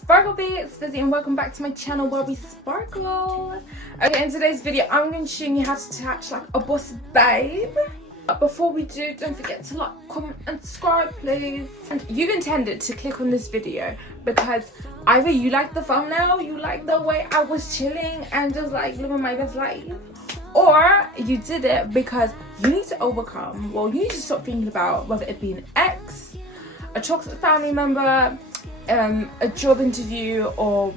Sparkle Bee, it's Fizzy and welcome back to my channel where we sparkle. Okay, in today's video I'm going to show you how to detach like a boss babe. But before we do, don't forget to like, comment and subscribe please. And you've intended to click on this video because either you like the thumbnail, you like the way I was chilling and just like living my best life, or you did it because you need to overcome, well, you need to stop thinking about whether it be an ex, a toxic family member, a job interview, or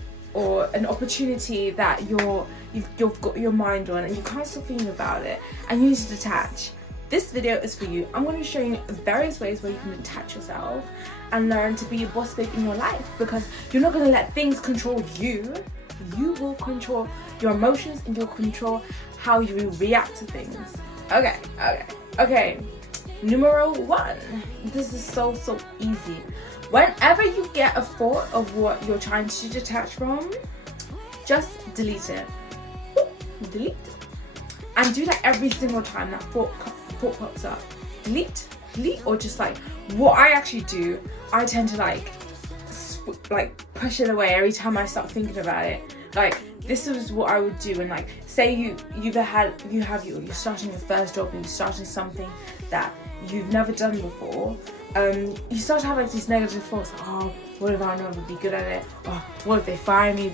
an opportunity that you've got your mind on and you can't stop thinking about it and you need to detach. This video is for you. I'm going to be showing various ways where you can detach yourself and learn to be a boss babe in your life, because you're not going to let things control you. You will control your emotions and you'll control how you react to things. Okay. Numero one. This is so easy. Whenever you get a thought of what you're trying to detach from, just delete it. Delete. And do that every single time that thought pops up. Delete, or just like what I actually do, I tend to like push it away every time I start thinking about it. Like, this is what I would do. And like, say you're starting your first job and you're starting something that you've never done before. You start to have like these negative thoughts, like, oh, what if I'll never be good at it? Oh, what if they fire me?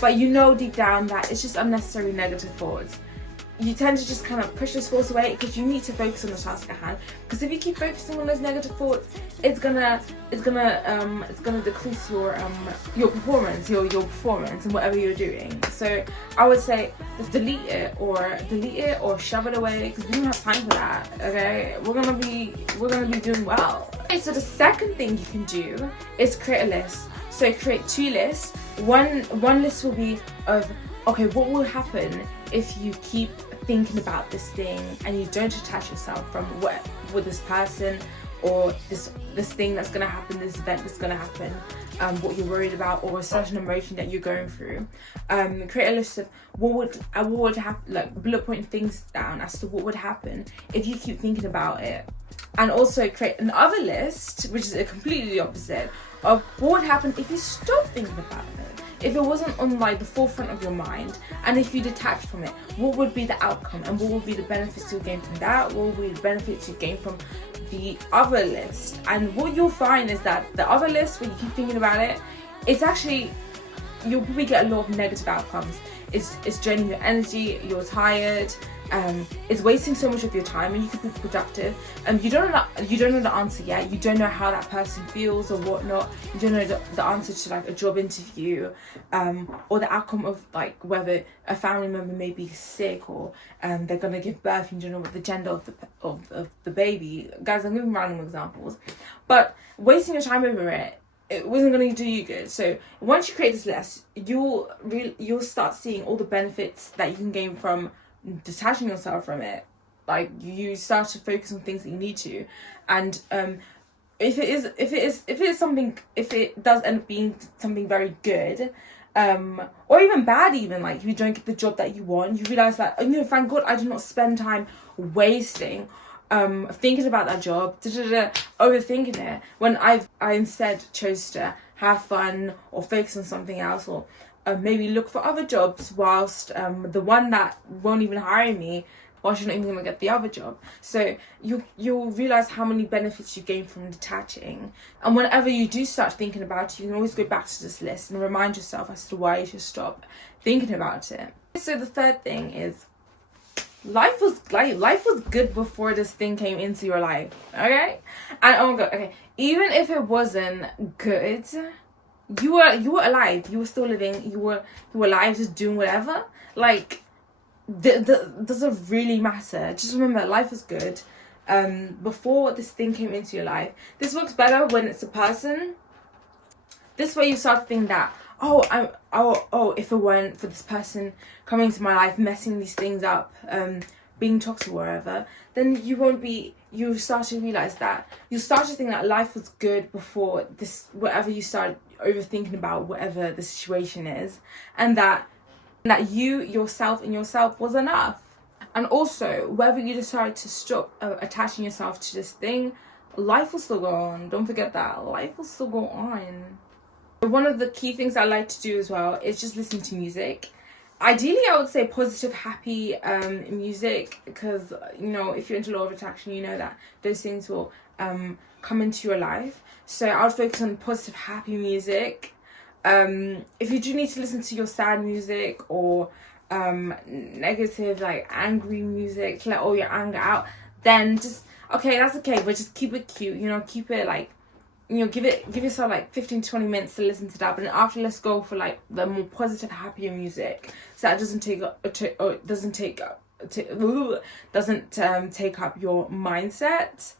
But you know deep down that it's just unnecessary negative thoughts. You tend to just kind of push those thoughts away because you need to focus on the task at hand. Because if you keep focusing on those negative thoughts, it's gonna decrease your performance, your performance and whatever you're doing. So I would say just delete it or shove it away, because we don't have time for that. Okay, we're gonna be doing well. Okay, so the second thing you can do is create a list. So create two lists. One list will be of, okay, what will happen if you keep thinking about this thing and you don't detach yourself from with this person or this thing that's gonna happen, this event that's gonna happen, what you're worried about, or a certain emotion that you're going through. Create a list of what would happen, like bullet point things down as to what would happen if you keep thinking about it. And also create another list, which is completely the opposite, of what would happen if you stop thinking about it. If it wasn't on like the forefront of your mind, and if you detach from it, what would be the outcome and what would be the benefits you gain from that? What would be the benefits you gain from the other list? And what you'll find is that the other list, when you keep thinking about it, it's actually, you'll probably get a lot of negative outcomes. It's draining your energy, you're tired, it's wasting so much of your time, and you could be productive. You don't know the answer yet. You don't know how that person feels or whatnot. You don't know the answer to like a job interview, or the outcome of like whether a family member may be sick or they're gonna give birth. You don't know what the gender of the baby. Guys, I'm giving random examples, but wasting your time over it wasn't going to do you good. So once you create this list, you'll start seeing all the benefits that you can gain from detaching yourself from it. Like, you start to focus on things that you need to, and if it does end up being something very good, or even bad, even like if you don't get the job that you want, you realize that, thank God I did not spend time wasting thinking about that job, overthinking it, when I instead chose to have fun or focus on something else, or maybe look for other jobs whilst the one that won't even hire me, whilst you're not even gonna get the other job. So you'll realize how many benefits you gain from detaching. And whenever you do start thinking about it, you can always go back to this list and remind yourself as to why you should stop thinking about it. So the third thing is, life was good before this thing came into your life, okay? And oh my God, okay, even if it wasn't good, you were alive, you were still living, you were alive, just doing whatever. Like, doesn't really matter. Just remember, life was good before this thing came into your life. This works better when it's a person. This way you start to think that, if it weren't for this person coming into my life, messing these things up, being toxic or whatever, then you start to realize that, you start to think that life was good before this, whatever you start overthinking about, whatever the situation is, and that you, yourself was enough. And also, whether you decide to stop attaching yourself to this thing, life will still go on. Don't forget that. Life will still go on. One of the key things I like to do as well is just listen to music. Ideally, I would say positive, happy music, because you know, if you're into law of attraction, you know that those things will come into your life. So I would focus on positive, happy music. If you do need to listen to your sad music or negative, like angry music to let all your anger out, then just okay, that's okay, but just keep it cute, you know, keep it like, you know, give yourself like 15-20 minutes to listen to that, but then after, let's go for like the more positive, happier music, so that doesn't take up your mindset.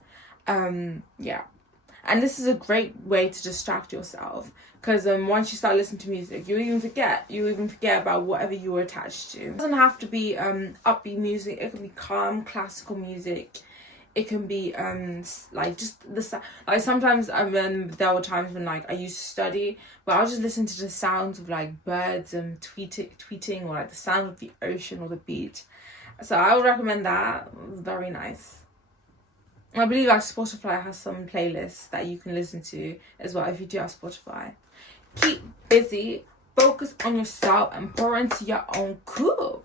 Yeah, and this is a great way to distract yourself, because once you start listening to music, you even forget about whatever you were attached to. It doesn't have to be upbeat music. It can be calm classical music. It can be like just like sometimes there were times when like I used to study, but I'll just listen to the sounds of like birds and tweeting, or like the sound of the ocean or the beach. So I would recommend that. It's very nice. I believe like Spotify has some playlists that you can listen to as well if you do have Spotify. Keep busy, focus on yourself, and pour into your own cup.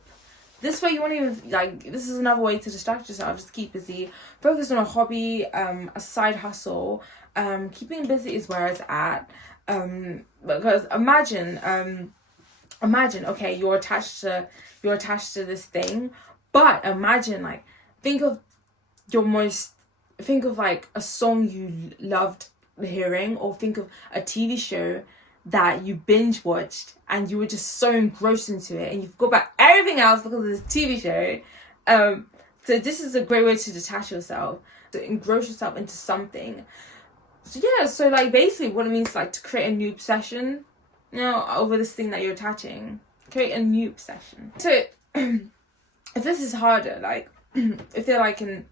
This way you won't even, like, this is another way to distract yourself. Just keep busy. Focus on a hobby, a side hustle. Keeping busy is where it's at. Because imagine, okay, you're attached to this thing, but imagine, like, think of like a song you loved hearing, or think of a TV show that you binge watched and you were just so engrossed into it and you forgot about everything else because of this TV show. So this is a great way to detach yourself, to engross yourself into something. So yeah, so like basically what it means, like, to create a new obsession, you know, over this thing that you're attaching. Create a new obsession. So if this is harder, like if they're like in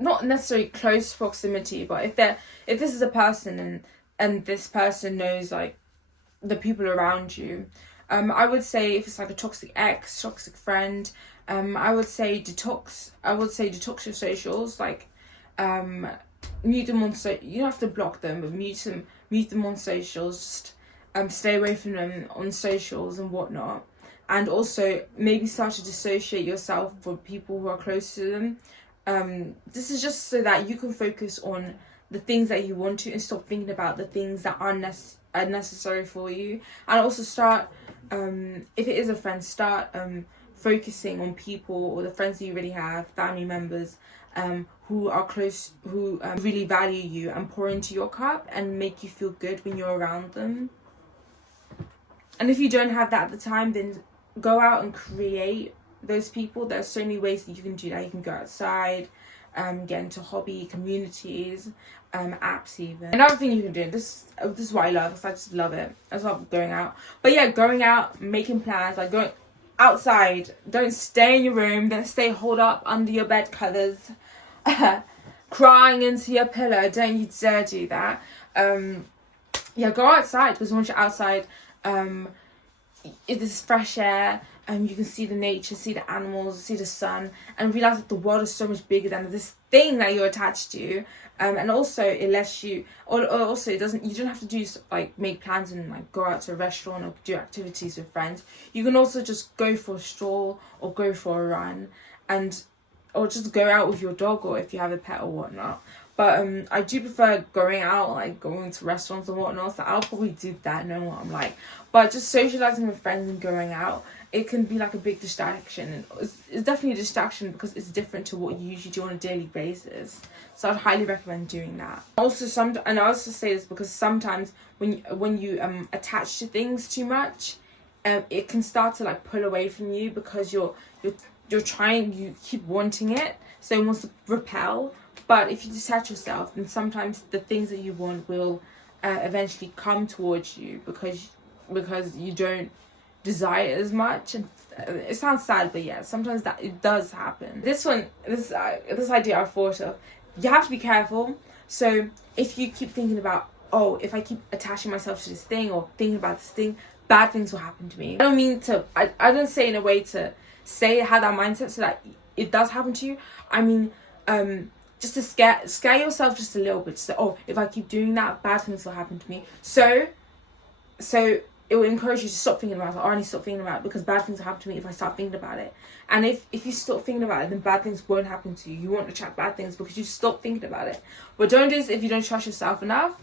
not necessarily close proximity, but if this is a person and this person knows like the people around you, I would say if it's like a toxic ex, toxic friend, I would say detox your socials, like mute them on, so you don't have to block them, but mute them on socials. Just stay away from them on socials and whatnot. And also maybe start to dissociate yourself from people who are close to them. This is just so that you can focus on the things that you want to and stop thinking about the things that are necessary for you. And also start, if it is a friend, start focusing on people or the friends that you really have, family members, who are close, who really value you and pour into your cup and make you feel good when you're around them. And if you don't have that at the time, then go out and create those people. There's so many ways that you can do that. You can go outside, get into hobby communities, apps even. Another thing you can do, this is what I love, because I just love it. I just love going out. But yeah, going out, making plans, like going outside. Don't stay in your room. Don't stay holed up under your bed covers, crying into your pillow. Don't you dare do that. Yeah, go outside, because once you're outside, it is fresh air, and you can see the nature, see the animals, see the sun, and realize that the world is so much bigger than this thing that you're attached to. And also it lets you, or also it doesn't, you don't have to do like make plans and like go out to a restaurant or do activities with friends. You can also just go for a stroll or go for a run, or just go out with your dog, or if you have a pet or whatnot. But I do prefer going out, like going to restaurants and whatnot, so I'll probably do that, know what I'm like. But just socialising with friends and going out, it can be like a big distraction. And it's definitely a distraction because it's different to what you usually do on a daily basis. So I'd highly recommend doing that. Also, and I also say this because sometimes when you attach to things too much, it can start to like pull away from you, because you keep wanting it, so it wants to repel. But if you detach yourself, then sometimes the things that you want will eventually come towards you, because you don't desire it as much. And it sounds sad, but yeah, sometimes that it does happen. This idea I thought of, you have to be careful. So if you keep thinking about, oh, if I keep attaching myself to this thing or thinking about this thing, bad things will happen to me. I don't mean to, I don't say in a way to say have that mindset so that it does happen to you. I mean, just to scare yourself just a little bit. So, oh, if I keep doing that, bad things will happen to me. So So it will encourage you to stop thinking about it. I need to stop thinking about it because bad things will happen to me if I start thinking about it. And if you stop thinking about it, then bad things won't happen to you. You won't attract bad things because you stop thinking about it. But don't do this if you don't trust yourself enough.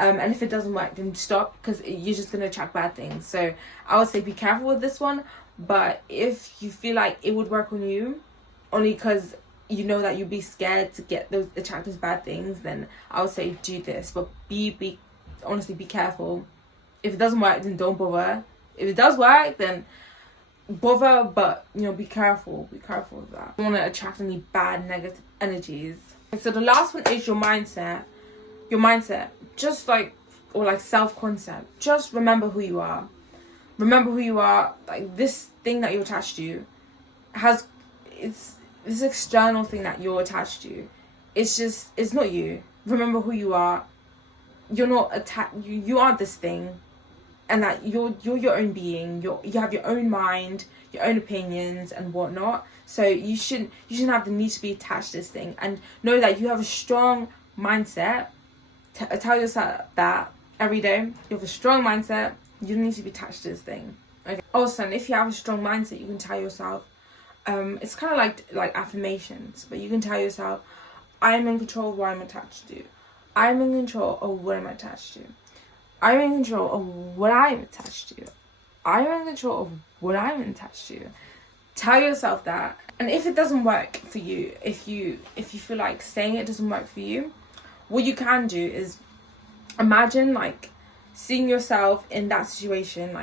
And if it doesn't work, then stop, because you're just going to attract bad things. So I would say be careful with this one. But if you feel like it would work on you, only because you know that you'd be scared to attract those bad things, then I would say do this. But honestly, be careful. If it doesn't work, then don't bother. If it does work, then bother, but be careful. Be careful with that. You don't want to attract any bad negative energies. So the last one is your mindset. Your mindset, or self-concept. Just remember who you are. Remember who you are. Like, this thing that you're attached to it's this external thing that you're attached to. It's not you. Remember who you are. You're not attached. You are this thing. And that you're your own being. You have your own mind, your own opinions and whatnot. So you shouldn't have the need to be attached to this thing. And know that you have a strong mindset. Tell yourself that every day. You have a strong mindset. You don't need to be attached to this thing. Okay. Also, and if you have a strong mindset, you can tell yourself. It's kind of like affirmations, but you can tell yourself, "I'm in control of what I'm attached to. I'm in control of what I'm attached to. I'm in control of what I'm attached to. I'm in control of what I'm attached to." Tell yourself that. And if it doesn't work for you, if you feel like saying it doesn't work for you, what you can do is imagine seeing yourself in that situation.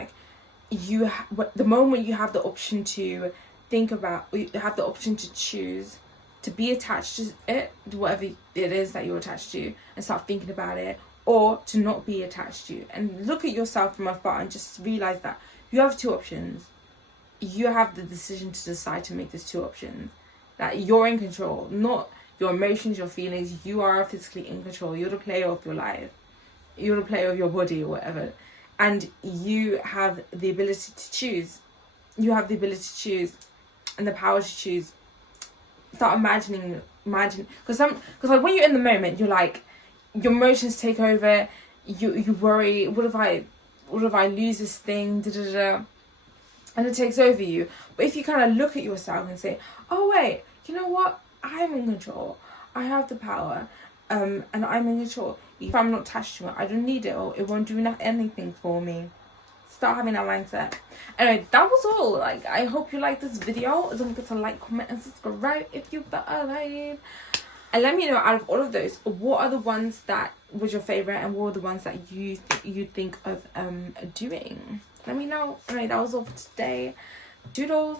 The moment you have the option to think about, you have the option to choose to be attached to it, to whatever it is that you're attached to, and start thinking about it, or to not be attached to. And look at yourself from afar and just realize that you have two options. You have the decision to decide to make these two options. That you're in control, not your emotions, your feelings. You are physically in control. You're the player of your life. You're the player of your body or whatever. And you have the ability to choose. You have the ability to choose and the power to choose. Start imagine, because when you're in the moment, you're like, your emotions take over. You worry, what if I lose this thing, and it takes over you. But if you kind of look at yourself and say, oh wait, you know what, I'm in control, I have the power, and I'm in control. If I'm not attached to it, I don't need it, or it won't do anything for me. Start having that mindset. Anyway, that was all. I hope you liked this video. Don't forget to like, comment and subscribe if you felt alive. And let me know, out of all of those, what are the ones that was your favorite, and what are the ones that you think of doing. Let me know. Anyway, that was all for today. Doodles.